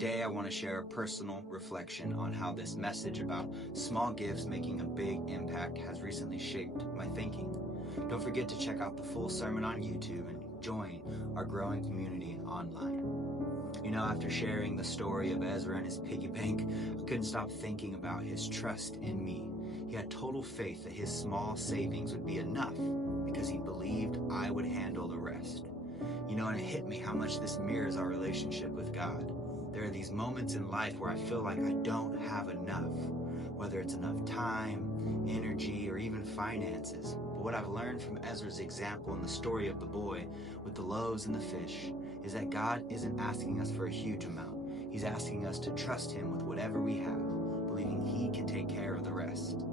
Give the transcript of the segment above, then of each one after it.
Today I want to share a personal reflection on how this message about small gifts making a big impact has recently shaped my thinking. Don't forget to check out the full sermon on YouTube and join our growing community online. You know, after sharing the story of Ezra and his piggy bank, I couldn't stop thinking about his trust in me. He had total faith that his small savings would be enough because he believed I would handle the rest. You know, and it hit me how much this mirrors our relationship with God. There are these moments in life where I feel like I don't have enough, whether it's enough time, energy, or even finances. But what I've learned from Ezra's example in the story of the boy with the loaves and the fish is that God isn't asking us for a huge amount. He's asking us to trust Him with whatever we have, believing He can take care of the rest.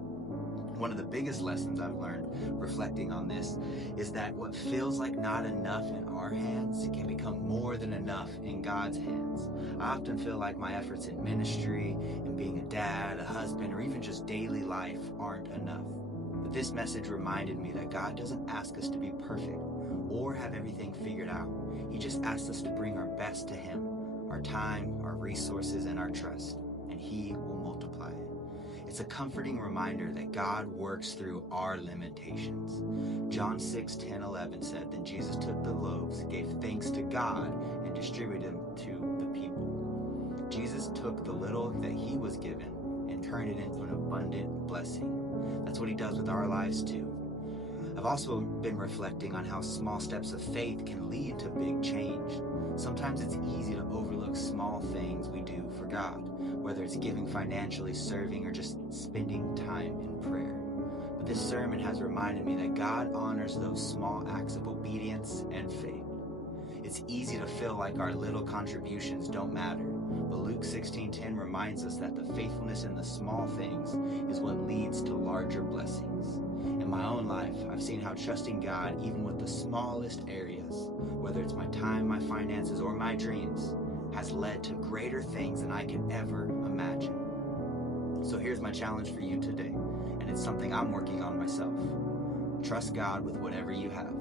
One of the biggest lessons I've learned reflecting on this is that what feels like not enough in our hands can become more than enough in God's hands. I often feel like my efforts in ministry, in being a dad, a husband, or even just daily life aren't enough. But this message reminded me that God doesn't ask us to be perfect or have everything figured out. He just asks us to bring our best to Him, our time, our resources, and our trust, and He will multiply it. It's a comforting reminder that God works through our limitations. John 6:10-11 said, "Then Jesus took the loaves, gave thanks to God, and distributed them to the people." Jesus took the little that He was given and turned it into an abundant blessing. That's what He does with our lives too. I've also been reflecting on how small steps of faith can lead to big change. Sometimes it's easy to overlook small things we do for God, whether it's giving financially, serving, or just spending time in prayer. But this sermon has reminded me that God honors those small acts of obedience and faith. It's easy to feel like our little contributions don't matter, but Luke 16:10 reminds us that the faithfulness in the small things is what leads to larger blessings. In my own life, I've seen how trusting God, even with the smallest areas, whether it's my time, my finances, or my dreams, has led to greater things than I could ever imagine. So here's my challenge for you today, and it's something I'm working on myself. Trust God with whatever you have,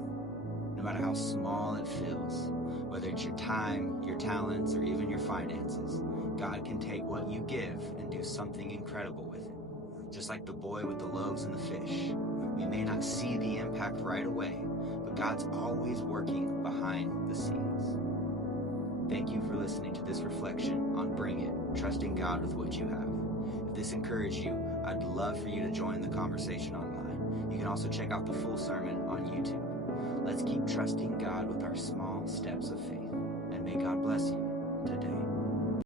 no matter how small it feels. Whether it's your time, your talents, or even your finances, God can take what you give and do something incredible with it. Just like the boy with the loaves and the fish. We may not see the impact right away, but God's always working behind the scenes. Thank you for listening to this reflection on Bring It, trusting God with what you have. If this encouraged you, I'd love for you to join the conversation online. You can also check out the full sermon on YouTube. Let's keep trusting God with our small steps of faith, and may God bless you today.